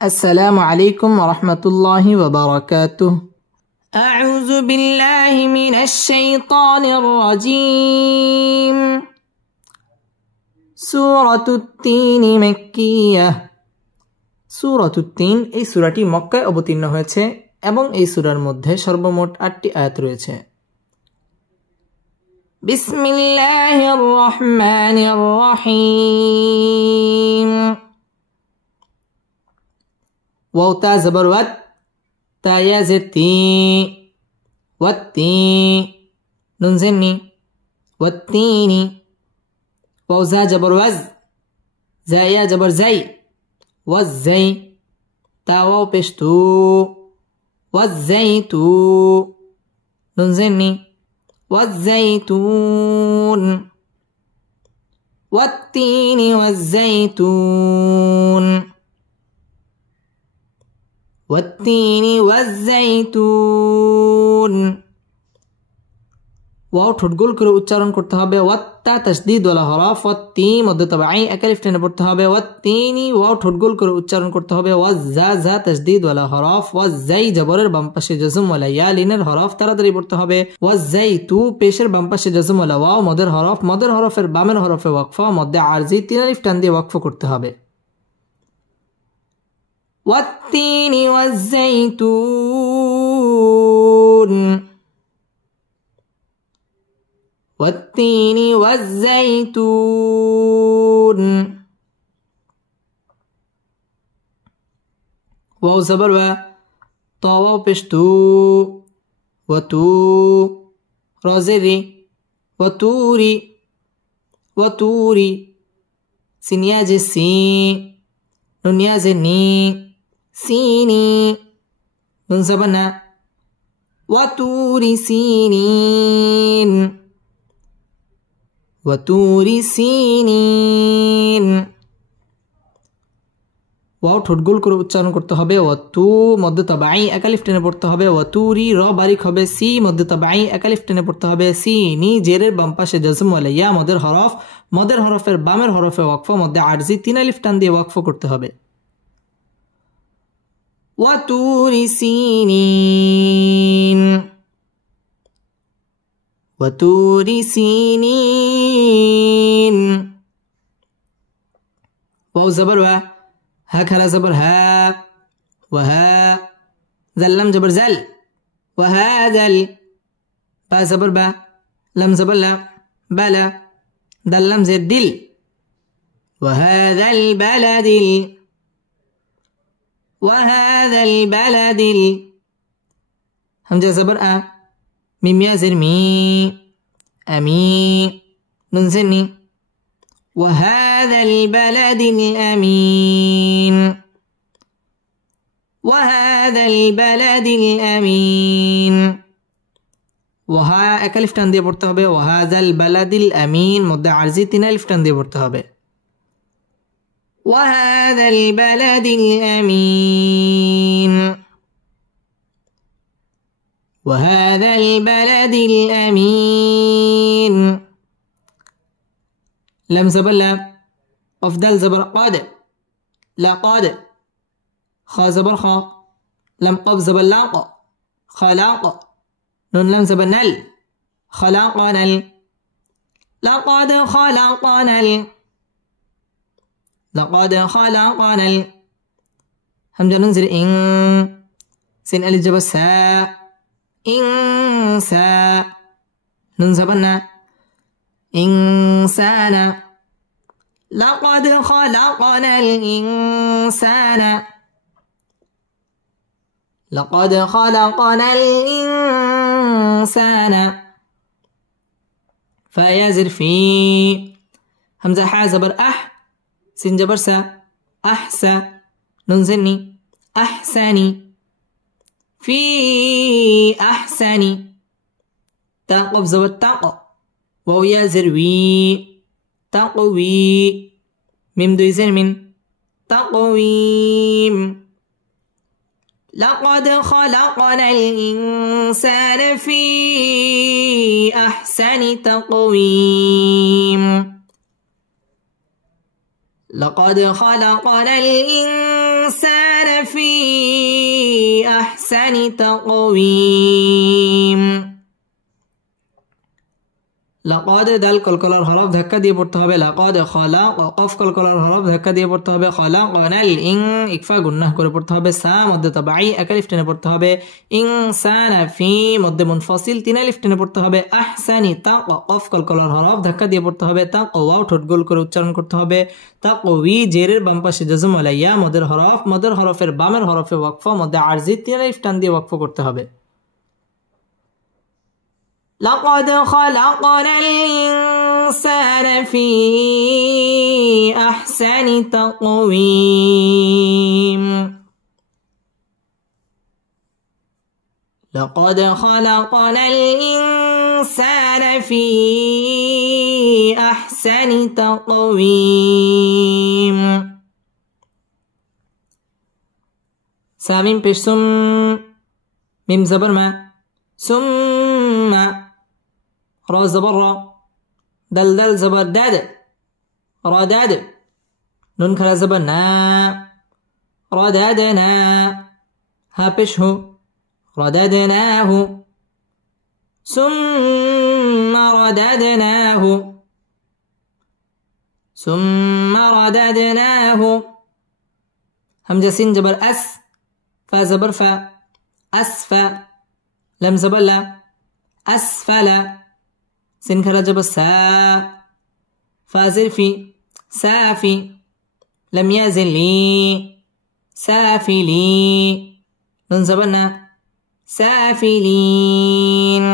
السلام عليكم ورحمة الله وبركاته. أعوذ بالله من الشيطان الرجيم. سورة التين مكية. سورة التين এই সূরাটি মক্কায় অবতীর্ণ হয়েছে এবং এই সূরার মধ্যে সর্বমোট 8টি আয়াত রয়েছে। বিসমিল্লাহির রহমানির রহিম। واو تا زبر ود تا يا زتي والتي نون زني والتيني. واو زا جبر وز زا يا جبر زي والزي تا واو بشتو والزيتو نون زني والزيتون والتين والزيتون والتين والزيتون. ওয়াও ঠোঁট গোল করে উচ্চারণ করতে হবে। ওয়াত্তা তাসদীদ ওয়ালা হরফ ওয়াত্তি মধ্যে তাবাঈ একালিফ টেনে পড়তে হবে। ওয়াত্তিনি ওয়াও ঠোঁট গোল করে উচ্চারণ করতে হবে। ওয়াজ্জা জা তাসদীদ ওয়ালা হরফ ওয়াজ্জাই জবরের বাম পাশে জজম ওয়ালা ইয়া লিনের হরফ তাড়াতাড়ি পড়তে হবে। ওয়াজ্জাইতু পেশের বাম পাশে জজম ওয়ালা ওয়াও মদের হরফের বামের হরফে ওয়াকফা মধ্যে আরজি তিন আলিফ টান দিয়ে ওয়াকফ করতে হবে। والتين والزيتون والتين والزيتون. واو زبر و طا واو پشتو وتو رازري وتوري وتوري سينيا جسي نونيا زني سيني نون زبنا وتور سينين وتور سينين. ওয়াও ঠোঁট গোল করে উচ্চারণ করতে হবে। ওয়াতু মধ্যে তাবাঈ একালিফ টেনে পড়তে হবে। ওয়াতুরি র বারিক হবে। সি মধ্যে তাবাঈ একালিফ টেনে পড়তে হবে। সিনি জেরের বাম পাশে জজম ওয়ালা ইয়া মদের হরফের বামের হরফে ওয়াকফা মধ্যে আরজি তিন আলিফ টান দিয়ে ওয়াকফ করতে হবে। وتور سينين وتور سينين. واو زبر و ها كلا زبر ها وها ذل لم زبر زل وهذا با زبر با لم زبر لا بلا دل لم زد دل وهذا البلد وهذا البلد همزة زبر أ ميم يا زر مي أمي نون زني وهذا البلد الأمين وهذا البلد الأمين. وها أكلف টান দিয়ে পড়তে হবে। وهذا البلد الأمين মধ্যে আরজি তিন আলিফ টান দিয়ে পড়তে হবে। وهذا البلد الأمين وهذا البلد الأمين. لم زبر لا أفضل زبر قاد لقد خا زبر خا لم قف زبر لاق خلاق نون لم زبر نل خلقنا لقد خلقنا لقد خلقنا همزة ننزل إن سين ألف جبر سا إنسا نون زبرنا إنسان لقد خلقنا الإنسان لقد خلقنا الإنسان. فيزر في همزة حا زبر أح سين جبر سا أحسا نون زني أحساني في أحساني تاقف زبر تاق واو يا زروي تقوي ميم دوي زر من تقويم. لقد خلقنا الإنسان في أحسن تقويم لقد خلقنا الإنسان في أحسن تقويم لقد দাল কলকলার হরফ ধাক্কা দিয়ে পড়তে হবে লাকাদ খালাক কফ কলকলার হরফ ধাক্কা দিয়ে পড়তে হবে খালাকনাল ইং ইকফা গুন্নাহ করে পড়তে হবে সা মধ্যে তাবাই এক আলিফ টেনে পড়তে হবে ইনসানা ফি মধ্যে মুনফাসিল তিন আলিফ টেনে পড়তে হবে আহসানি তাক কফ কলকলার হরফ ধাক্কা দিয়ে পড়তে হবে তাক ওয়াও ঠোঁট গোল করে উচ্চারণ করতে হবে তাকওয়ি জেরের বাম পাশে জাজম আলাইয়া মদের হরফের বামের হরফে ওয়াকফা মধ্যে আরজি তিন আলিফ টান দিয়ে ওয়াকফ করতে হবে لقد خلقنا الإنسان في أحسن تقويم لقد خلقنا الإنسان في أحسن تقويم سامين بشسم ميم زبر ما ثم را زبر را دل زبر داد را داد نون کلا زبر نا را دادنا ها پیش هو را دادناه ثم رددناه ثم رددناه همزة سين زبر أس فا زبر فا أسفا لم زبر لا أسفل سين كلا جب سا فازر في سافي لم يزل لي سافلي نون زبرنا سافلين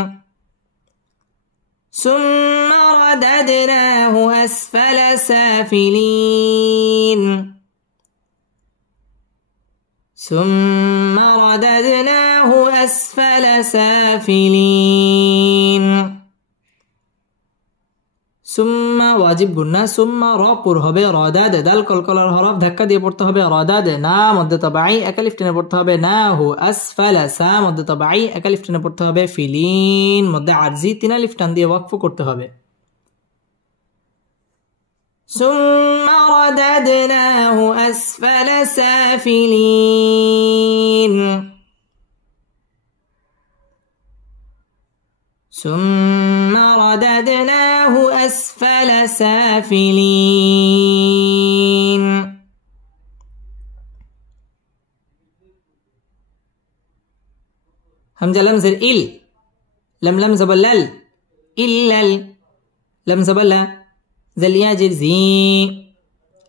ثم رددناه أسفل سافلين ثم رددناه أسفل سافلين ثم واجب গুন্না ثم র পুর হবে রদাদ দাল কলকলার হরফ ধাক্কা দিয়ে পড়তে হবে রদাদ না মধ্যে তাবাই এক আলিফ টেনে পড়তে হবে না হু আসফালা সা মধ্যে তাবাই এক আলিফ টেনে পড়তে হবে ফিলিন মধ্যে আরজি তিন আলিফ টান দিয়ে ওয়াকফ করতে হবে ثم رددناه أسفل سافلين ثم رددناه أسفل سافلين همزة لم زر إل لم زبلل إلل لم زبل زل ياجر زي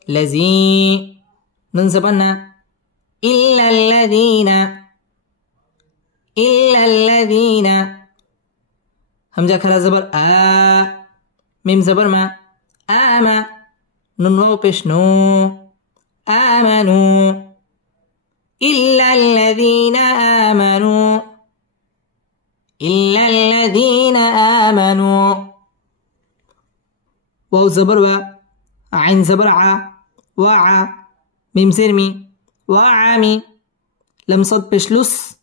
لزي ننزبنا إلا الذين همزة كلا زبر ميم زبر ما آما نون واو پیش نو آمنوا إلا الذين آمنوا واو زبر و عين زبر ع وع ميم زرمي وعمي لم صد پیش لس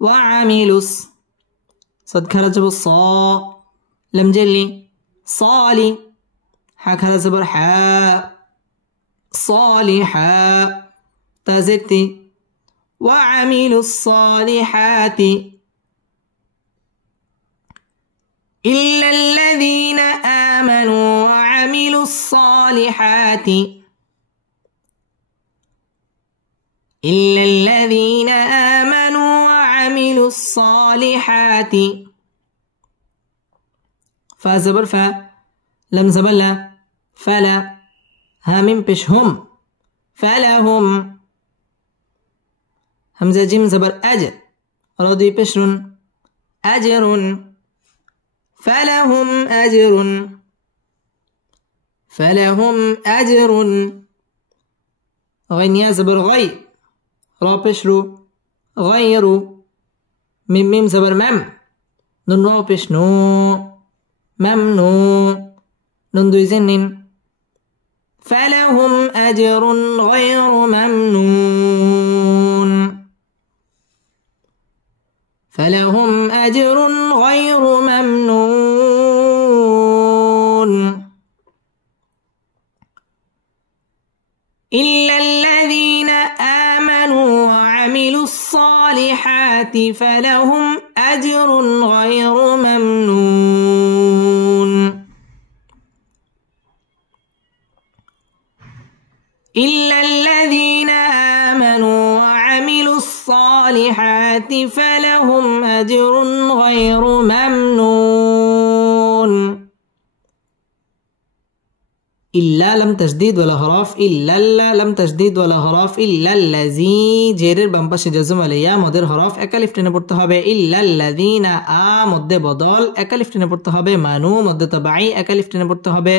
وعملس صد كلا جب الصا لم جلي صالي حا كلا زبر حا صالحا تازكتي وعملوا الصالحات إلا الذين آمنوا وعملوا الصالحات إلا الذين آمنوا وعملوا الصالحات فا زبر فا لم زبر لا فلا هامين پیش هم فلهم همزة جيم زبر أج رضي پیشرون أجر فلهم أجر غين زبر غي را پیشرو غيرو ميم زبر مم نون را پیش نو ممنو نون دوي زنين فلهم أجر غير ممنون فلهم أجر غير ممنون إلا الذين آمنوا الصالحات فلهم أجر غير ممنون إلا الذين آمنوا وعملوا الصالحات فلهم أجر غير ممنون إلا لم تشديد ولا حرف إلا لم تشديد ولا حرف إلا الذي জেরের বাম পাশে জজম আলিয়া মদের হরফ এক আলিফ টেনে পড়তে হবে ইল্লা الذين মধ্যে বদল এক আলিফ টেনে পড়তে হবে মানু মধ্যে তাবাই এক আলিফ টেনে পড়তে হবে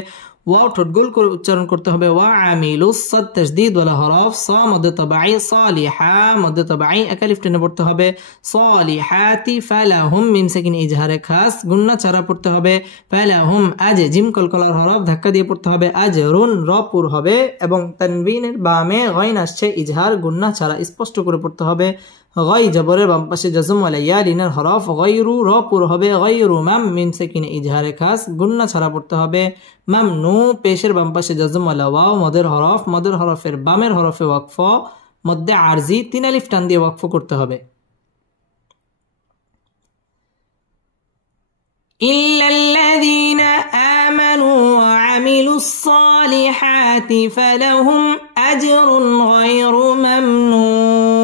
ওয়াও ঠোঁট গোল করে উচ্চারণ করতে হবে ওয়া আমিলুস সাদ তাসদীদ ওয়ালা হরফ সা মধ্যে তাবাই সালিহা মধ্যে তাবাই এক আলিফ টেনে পড়তে হবে সালিহাতি ফালাহুম মিম সাকিন ইজহারে খাস গুন্না ছাড়া পড়তে হবে ফালাহুম আজ জিম কলকলার হরফ ধাক্কা দিয়ে পড়তে হবে আজরুন র পুর হবে এবং তানবিনের বামে গাইন আসছে ইজহার গুন্না ছাড়া স্পষ্ট করে পড়তে হবে গাই জবরের বাম পাশে জজম ওয়ালা ইয়া লিনের হরফ গায়রু র পুর হবে গায়রু মাম মিম সাকিন ইজহারে খাস গুন্না ছাড়া পড়তে হবে মামনু পেশের বাম পাশে জজম ওয়ালা ওয়াও মদের হরফের বামের হরফে ওয়াকফ মধ্যে আরজি তিন আলিফ টান দিয়ে ওয়াকফ করতে হবে إلا الذين آمنوا وعملوا الصالحات فلهم أجر غير ممنون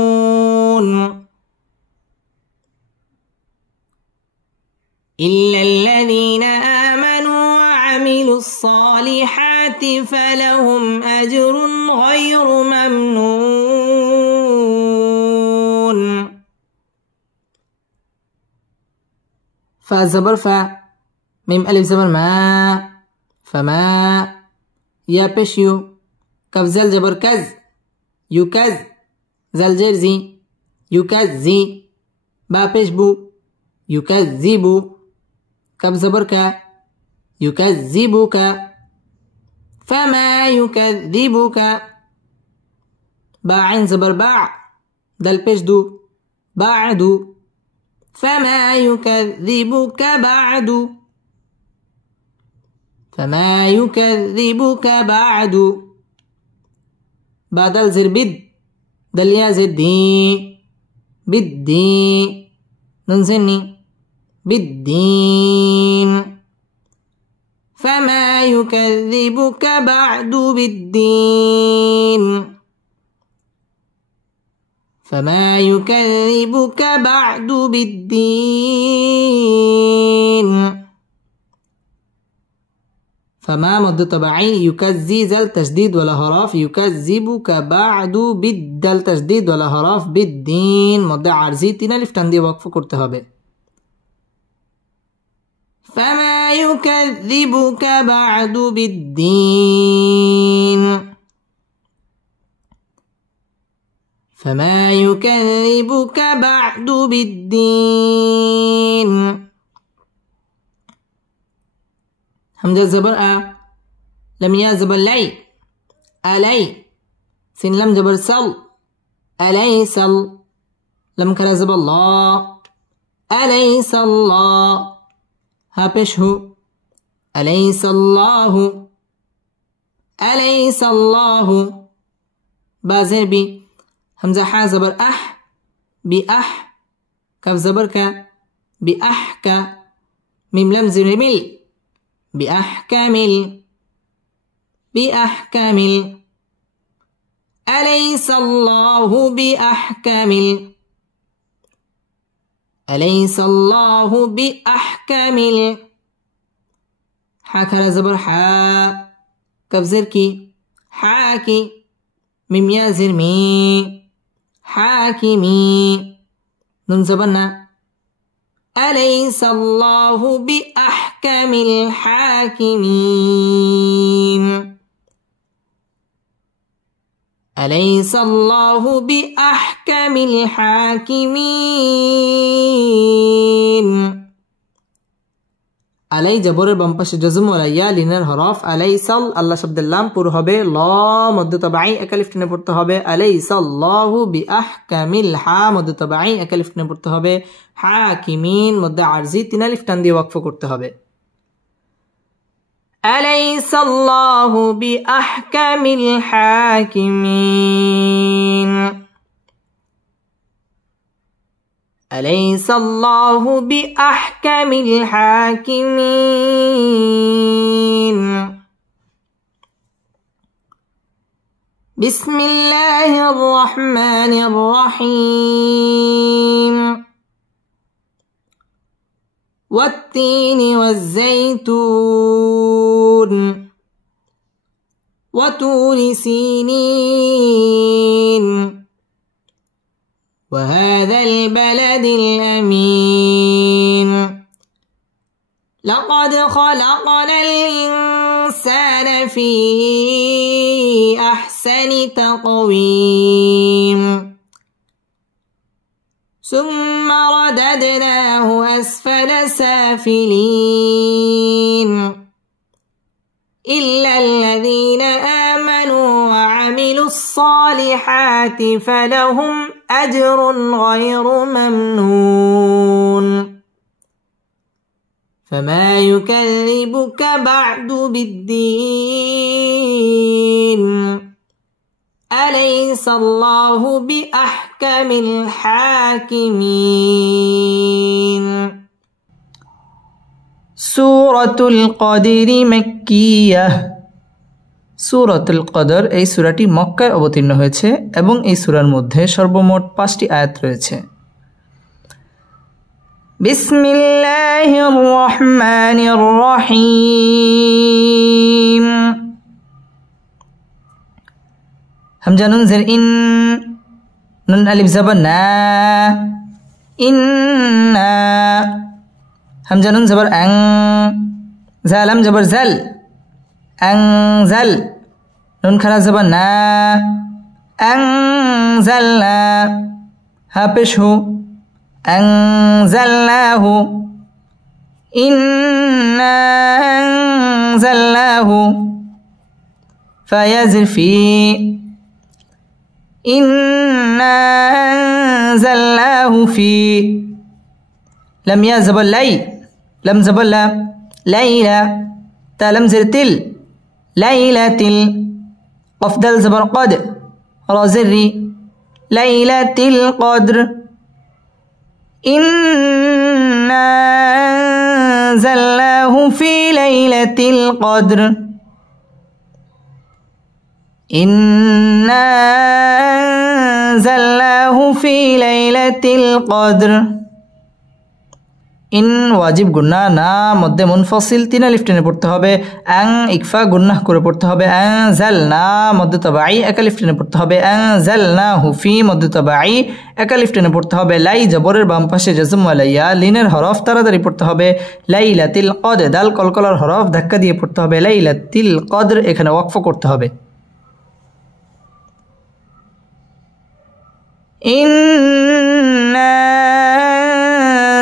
إلا الذين آمنوا وعملوا الصالحات فلهم أجر غير ممنون فا زبر فا ميم ألف زبر ما فما يا بش يو كف زل جبر كز يكز زل جرزي يكزي با بش بو يكذبو كف زبر كا يكذبك فما يكذبك با عين زبر باع دل بش دو بعدو فما يكذبك بعد فما يكذبك بعد بدل زر بد دل يا زدي بدي ننزني بالدين فما يكذبك بعد بالدين فما يكذبك بعد بالدين فما مد طبعي يكذي زل تشديد ولا حرف يكذبك بعد بالدل تشديد ولا حرف بالدين مد عرضي তিন আলিফ টান দিয়ে ওয়াকফ করতে হবে فما يكذبك بعد بالدين فما يكذبك بعد بالدين همزة زبر أ لم يا زبر لي ألي سين لم زبر سل أليس لم كلا زبر الله أليس الله ها بشه أليس الله أليس الله بازر بي همزة حا زبر أح بأح كف زبر ك بأحك ميم لم زر مل بأحكمل بأحكمل أليس الله بأحكمل أليس الله بأحكمل حاكل زبر حا كف زركي حاكي ميم يا زر مي حاكمي نون زبرنا أليس الله بأحكم الحاكمين أليس الله بأحكم الحاكمين আলাই জবরের বাম পাশে জজম ওয়ালা ইয়া লিনের হরফ আলাইসাল আল্লাহ শব্দের লাম পুরো হবে ল মধ্য তাবাই এক আলিফ টেনে পড়তে হবে আলাইসাল্লাহু বিআহকামিল হা মধ্য তাবাই এক আলিফ টেনে পড়তে হবে হাকিমিন মধ্য আরজি তিন আলিফ টান দিয়ে ওয়াকফ করতে হবে আলাইসাল্লাহু বিআহকামিল হাকিমিন أليس الله بأحكم الحاكمين بسم الله الرحمن الرحيم والتين والزيتون وطور سينين وهذا البلد الأمين لقد خلقنا الإنسان في أحسن تقويم ثم رددناه أسفل سافلين إلا الذين آمنوا وعملوا الصالحات فلهم أجر غير ممنون فما يكذبك بعد بالدين أليس الله بأحكم الحاكمين সূরাতুল কদর মাক্কিয়াহ। সূরাতুল কদর এই সূরাটি মক্কায় অবতীর্ণ হয়েছে এবং এই সূরার মধ্যে সর্বমোট 5টি আয়াত রয়েছে। বিসমিল্লাহির রহমানির রহিম। হামজা নুন জের ইন, নুন আলিফ জবর না, ইন্না। হামজা নুন জবর আং, জাল হাম জবর জাল, আনজাল। নুন খারা জবর না, আনজালনা। হা পেশ হু, আনজালনাহু, ইন্না আনজালনাহু। ফায়াজির ফি, ইন্না আনজালনাহু ফি। لم يا زبر لي، لم زبر لا، ليلى. تا لم زر تل، ليلة. قف دل زبر قد، را زري، ليلة القدر. إنا أنزلناه في ليلة القدر. إنا أنزلناه في ليلة القدر. ইন ওয়াজিব গুন্না, না মধ্যে মুনফাসিল 3 আলিফ টেনে পড়তে হবে। আং ইকফা গুন্নাহ করে পড়তে হবে। আনজালনা মধ্যে তাবাই 1 আলিফ টেনে পড়তে হবে। আনজালনাহু ফি মধ্যে তাবাই 1 আলিফ টেনে পড়তে হবে। লাই জবরের বাম পাশে জজম ওয়ালা ইয়া, লিনের হরফ তাড়াতাড়ি পড়তে হবে। লাইলাতিল কদর, দাল কলকলার হরফ ধাক্কা দিয়ে পড়তে হবে। লাইলাতিল কদর এখানে ওয়াকফ করতে হবে। ইন্না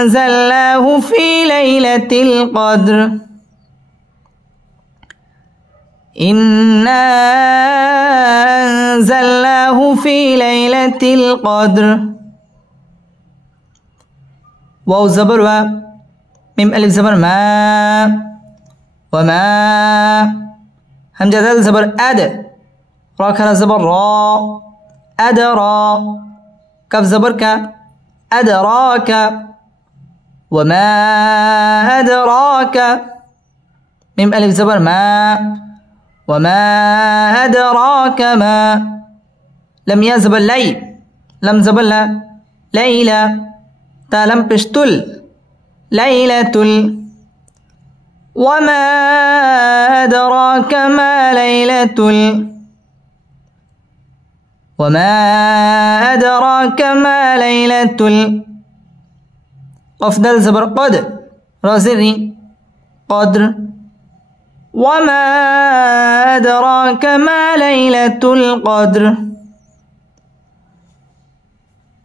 أنزلناه في ليلة القدر. إنا أنزلناه في ليلة القدر. واو زبر و، ميم ألف زبر ما، وما. همزة دال زبر أد، را كرا زبر را، أدرا. كف زبر ك، أدراك. وما أدراك. ميم ألف زبر ما، وما أدراك ما. لم يا زبر لي، لم زبر لا، ليلى. تا لم بشتل، ليلة. وما أدراك ما ليلة. وما أدراك ما ليلة. أفضل زبر قد، رازري، قدر. وما أدراك ما ليلة القدر.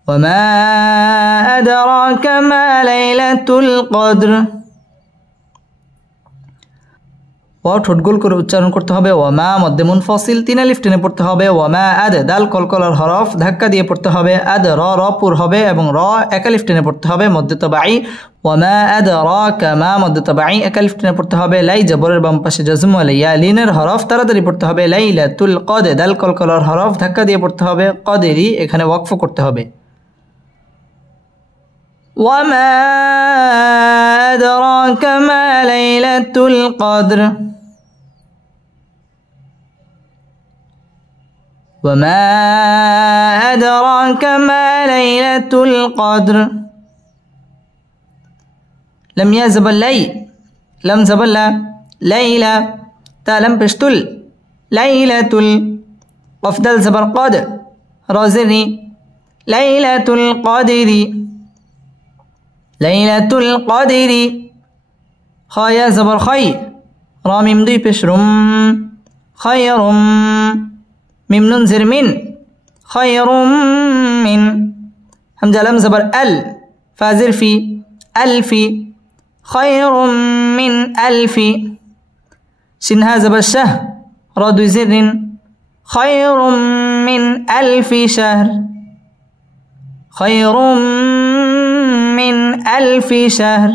وما أدراك ما ليلة القدر. ওয়াও ঠোঁট গোল করে উচ্চারণ করতে হবে। ওয়ামা মধ্যে মুনফাসিল 3 আলিফ টেনে পড়তে হবে। ওয়ামা আদ, দাল কলকলার হরফ ধাক্কা দিয়ে পড়তে হবে। আদ র, র পুর হবে এবং র 1 আলিফ টেনে পড়তে হবে। মধ্যে তাবাই। ওয়ামা আদরাকা মা মধ্যে তাবাই 1 আলিফ টেনে পড়তে হবে। লাই জবরের বাম পাশে জজম ওয়ালা ইয়া, লিনের হরফ তাড়াতাড়ি পড়তে হবে। লাইলাতুল কদর, দাল কলকলার হরফ ধাক্কা দিয়ে পড়তে হবে। কদরি এখানে ওয়াকফ করতে হবে। وما أدراك ما ليلة القدر وما أدراك ما ليلة القدر لم يزبل لي لم زبل ليلة تا لم بشتل ليلة قفدل زبر قد رازرني ليلة القدر ليلة القدر خايا زبر خي رام مدي بشرم خير ميم ننزر من خير من همزة لم زبر فازر في ألف خير من ألف شنها زبر شه راد زر خير من ألف شهر خير من ألف شهر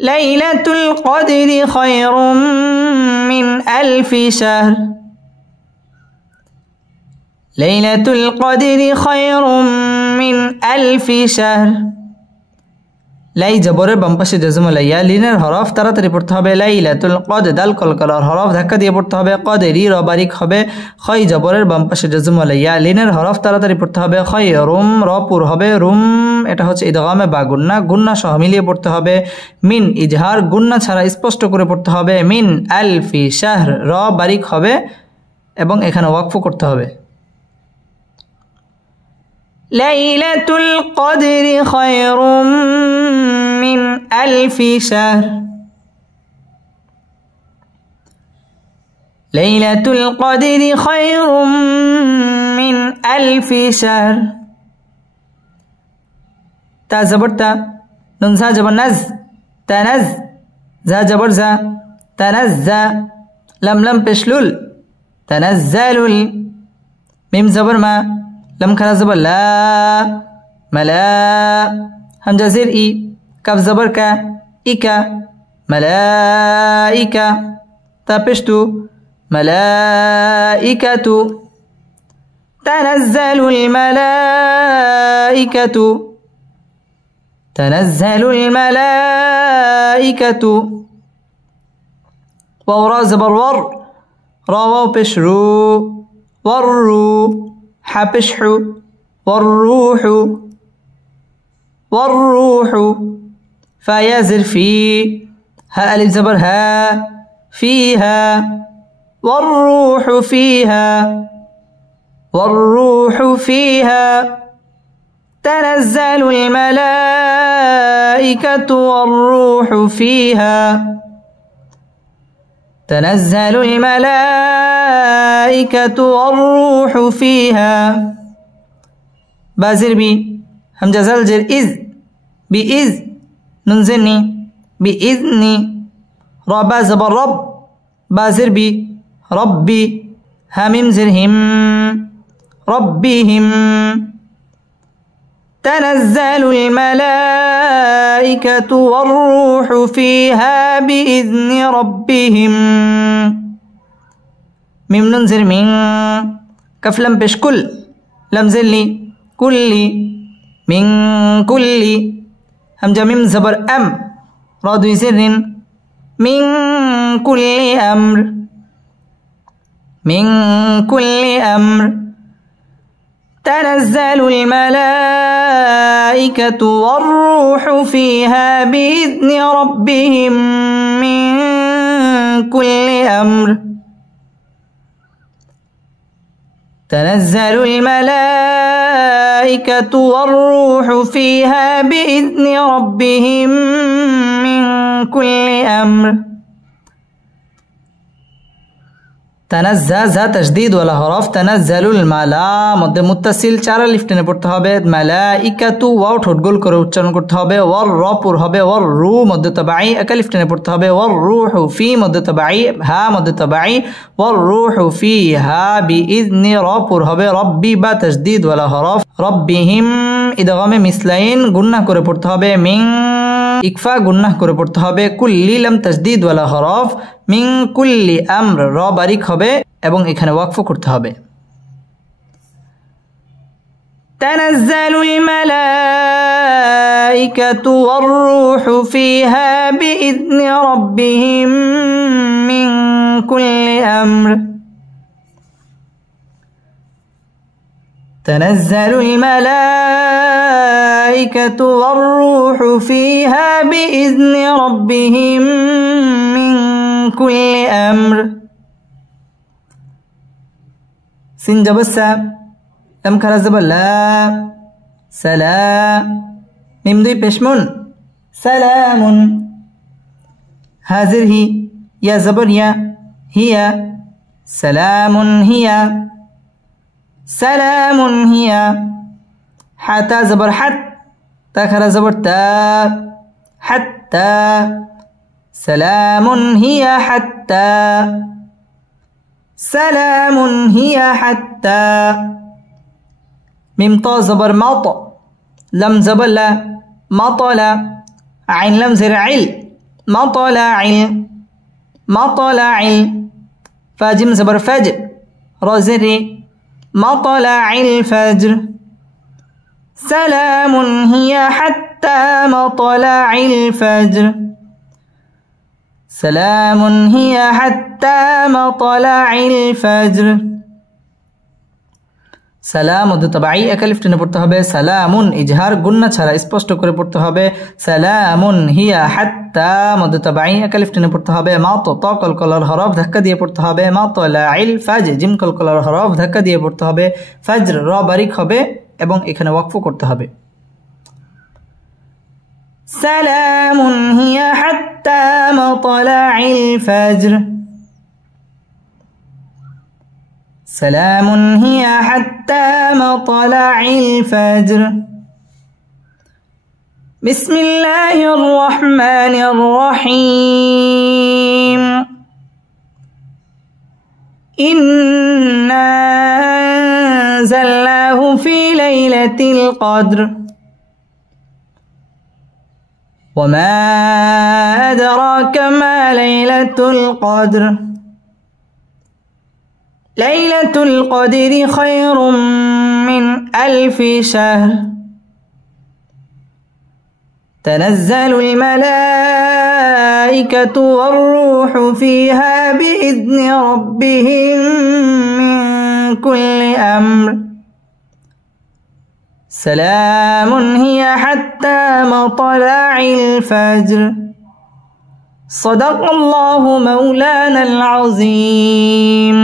ليلة القدر خير من ألف شهر ليلة القدر خير من ألف شهر লাই জবরের বাম পাশে জজম লাইয়া লিনের হরফ তাড়াতাড়ি পড়তে হবে লাইলাতুল কদর দাল কলকলার হরফ ধাক্কা দিয়ে পড়তে হবে কদরি র বারিক হবে খয় জবরের বাম পাশে জজম লাইয়া লিনের হরফ তাড়াতাড়ি পড়তে হবে খয়রুম র পুর হবে রুম এটা হচ্ছে ইদগামে বা গুন্না গুন্না সহ মিলিয়ে পড়তে হবে মিন ইজহার গুন্না ছাড়া স্পষ্ট করে পড়তে হবে মিন আলফি শাহর র বারিক হবে এবং এখানে ওয়াকফ করতে হবে ليلة القدر خير من ألف شهر ليلة القدر خير من ألف شهر تا زبر تا نون زا جبر نز تنز زا جبر زا تنزا لم لم بشلول تنزل ميم زبر ما لم كان زبر لا ملا همزة زر إي كاف زبر كا إيكا ملائكة تابشتو ملائكة تنزل الملائكة تنزل الملائكة وورا زبر ور راو بشرو ورو حبشحو والروح والروح فيازر في ها ألف زبر ها فيها والروح فيها والروح فيها تنزل الملائكة والروح فيها تنزل الملائكة والروح فيها بازر بي همزة زلجر إذ بإذ ننزلني بإذني رب زبر رب بازر بي ربي همم زرهم ربهم تنزل الملائكة والروح فيها بإذن ربهم ميم ننزل من كف لم بشكل لم زلي كل من كل همجة ميم زبر أم راد زر من كل أمر من كل أمر تنزل الملائكة والروح فيها بإذن ربهم من كل أمر تنزل الملائكة والروح فيها بإذن ربهم من كل أمر تنزل تشديد ولا حرف تنزل الملا مد متصل চার আলিফ টেনে পড়তে হবে মালাইকাতু ওয়াও ঠোঁট গোল করে উচ্চারণ করতে হবে ওয়ার র পুর হবে ওয়ার রু মদ তাবাই এক আলিফ টেনে পড়তে হবে ওয়ার রূহু ফি মদ তাবাই হা মদ তাবাই ওয়ার রূহু ফিহা বিইذনি র পুর হবে রব্বি বা তাসদীদ ওয়ালা হরফ রব্বিহিম ইদগামে মিসলাইন গুন্নাহ করে পড়তে হবে মিন ইকফা গুন্নাহ করে পড়তে হবে কুল্লি লাম তাসদীদ ওয়ালা হরফ মিন কুল্লি আমর র বারিক হবে এবং এখানে ওয়াকফ করতে হবে تنزل الملائكة والروح فيها بإذن ربهم من كل أمر تنزل الملائكة والروح فيها بإذن ربهم من كل أمر سين جبسا لم كرزب لا سلام ميم دوي بشمون سلام هذه يا زبر هي سلام هي سلام هي حتى زبر حت تاخر زبر تا حتى سلام هي حتى سلام هي حتى ميم طا زبر مط لم زبر لا مطل عين لم زر عل مطلع مطلع فاجم زبر فج رزري مطلع الفجر سلام هي حتى مطلع الفجر سلام هي حتى مطلع الفجر সালাম মধ্য তাবাই একালিফ টেনে পড়তে হবে সালামুন ইজহার গুন্না ছাড়া স্পষ্ট করে পড়তে হবে সালামুন হিয়া হাত্তা মধ্য তাবাই একালিফ টেনে পড়তে হবে মা তো ত কলকলার হরফ ধাক্কা দিয়ে পড়তে হবে মা তলাইল ফাজ জিম কলকলার হরফ ধাক্কা দিয়ে পড়তে হবে ফজর র বারিক হবে এবং এখানে ওয়াকফ করতে হবে সালামুন হিয়া হাত্তা মাতলাইল ফজর سلام هي حتى مطلع الفجر بسم الله الرحمن الرحيم إنا أنزلناه في ليلة القدر وما أدراك ما ليلة القدر ليلة القدر خير من 1000 شهر تنزل الملائكة والروح فيها بإذن ربهم من كل أمر سلام هي حتى مطلع الفجر صدق الله مولانا العظيم